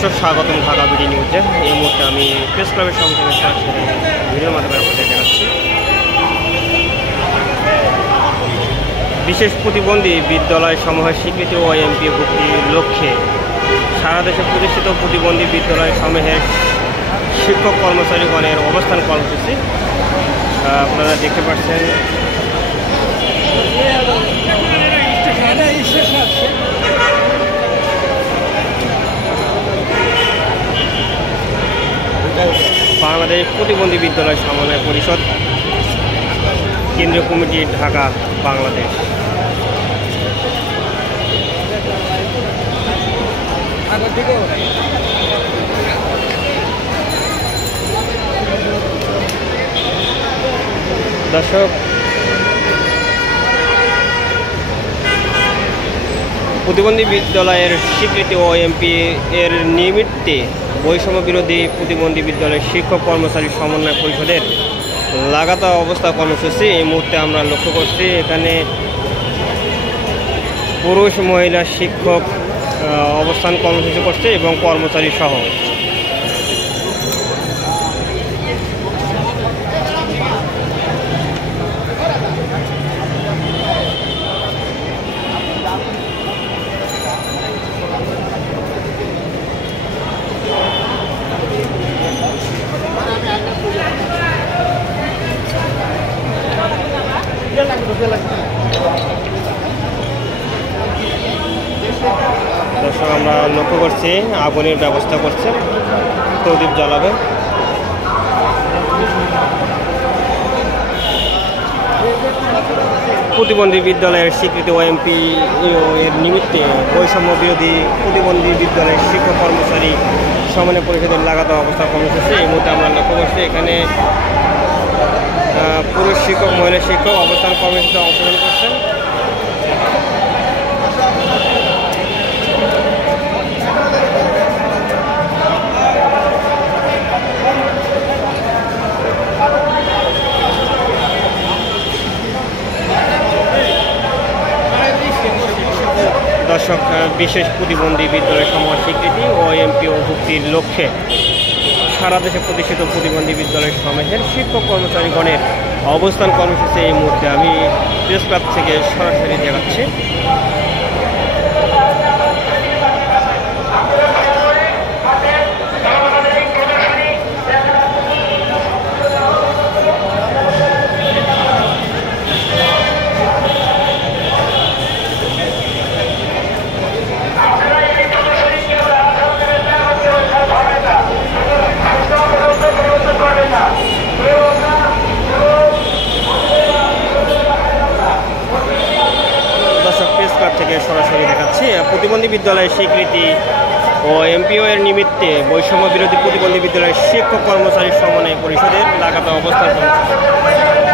দর্শক স্বাগতম ঢাকা বিডি নিউজে। এই মুহূর্তে আমি প্রেস ক্লাবের সঙ্গে ভিডিওর মাধ্যমে আপনাদের জানাচ্ছি। বিশেষ প্রতিবন্ধী বিদ্যালয় সমূহের স্বীকৃতি ও এমপি ভুক্তির লক্ষ্যে সারা দেশে প্রতিষ্ঠিত প্রতিবন্ধী বিদ্যালয় সমূহের শিক্ষক কর্মচারীগণের অবস্থান কর্মসূচি আপনারা দেখতে পাচ্ছেন। বাংলাদেশ প্রতিবন্ধী বিদ্যালয় সমন্বয় পরিষদ, কেন্দ্রীয় কমিটি, ঢাকা, বাংলাদেশ। দর্শক, প্রতিবন্ধী বিদ্যালয়ের স্বীকৃতি ও এমপি এর নিমিত্তে বৈষম্য বিরোধী প্রতিবন্ধী বিদ্যালয়ের শিক্ষক কর্মচারী সমন্বয় পরিষদের লাগাতার অবস্থা কর্মসূচি এই মুহূর্তে আমরা লক্ষ্য করছি। এখানে পুরুষ মহিলা শিক্ষক অবস্থান কর্মসূচি করছে এবং কর্মচারী সহ। দর্শক, আমরা লক্ষ্য করছি আগুনের ব্যবস্থা করছে, প্রদীপ জ্বালাবে। প্রতিবন্ধী বিদ্যালয়ের স্বীকৃতি ও এমপি এর নিমিত্তে বৈষম্য বিরোধী প্রতিবন্ধী বিদ্যালয়ের শিক্ষক কর্মচারী সমন্বয় পরিষদের লাগাতার অবস্থা কর্মসূচি এই মুহূর্তে আমরা লক্ষ্য করছি। এখানে পুরুষ শিক্ষক, মহিলা শিক্ষক অবস্থান কর্মসূচিতে অংশগ্রহণ করছেন। দর্শক, বিশেষ প্রতিবন্ধী বিদ্যালয় সমূহ স্বীকৃতি ও এমপি ও ভুক্তির লক্ষ্যে সারা দেশে প্রতিষ্ঠিত প্রতিবন্ধী বিদ্যালয় সমূহের শিক্ষক কর্মচারীগণের অবস্থান কর্মসূচি এই মুহূর্তে আমি প্রেস ক্লাব থেকে সরাসরি দেখাচ্ছি। থেকে সরাসরি দেখাচ্ছি। প্রতিবন্ধী বিদ্যালয়ের স্বীকৃতি ও এমপিও এর নিমিত্তে বৈষম্য বিরোধী প্রতিবন্ধী বিদ্যালয়ের শিক্ষক কর্মচারী সমন্বয় পরিষদের লাগাতার অবস্থান কর্মসূচি।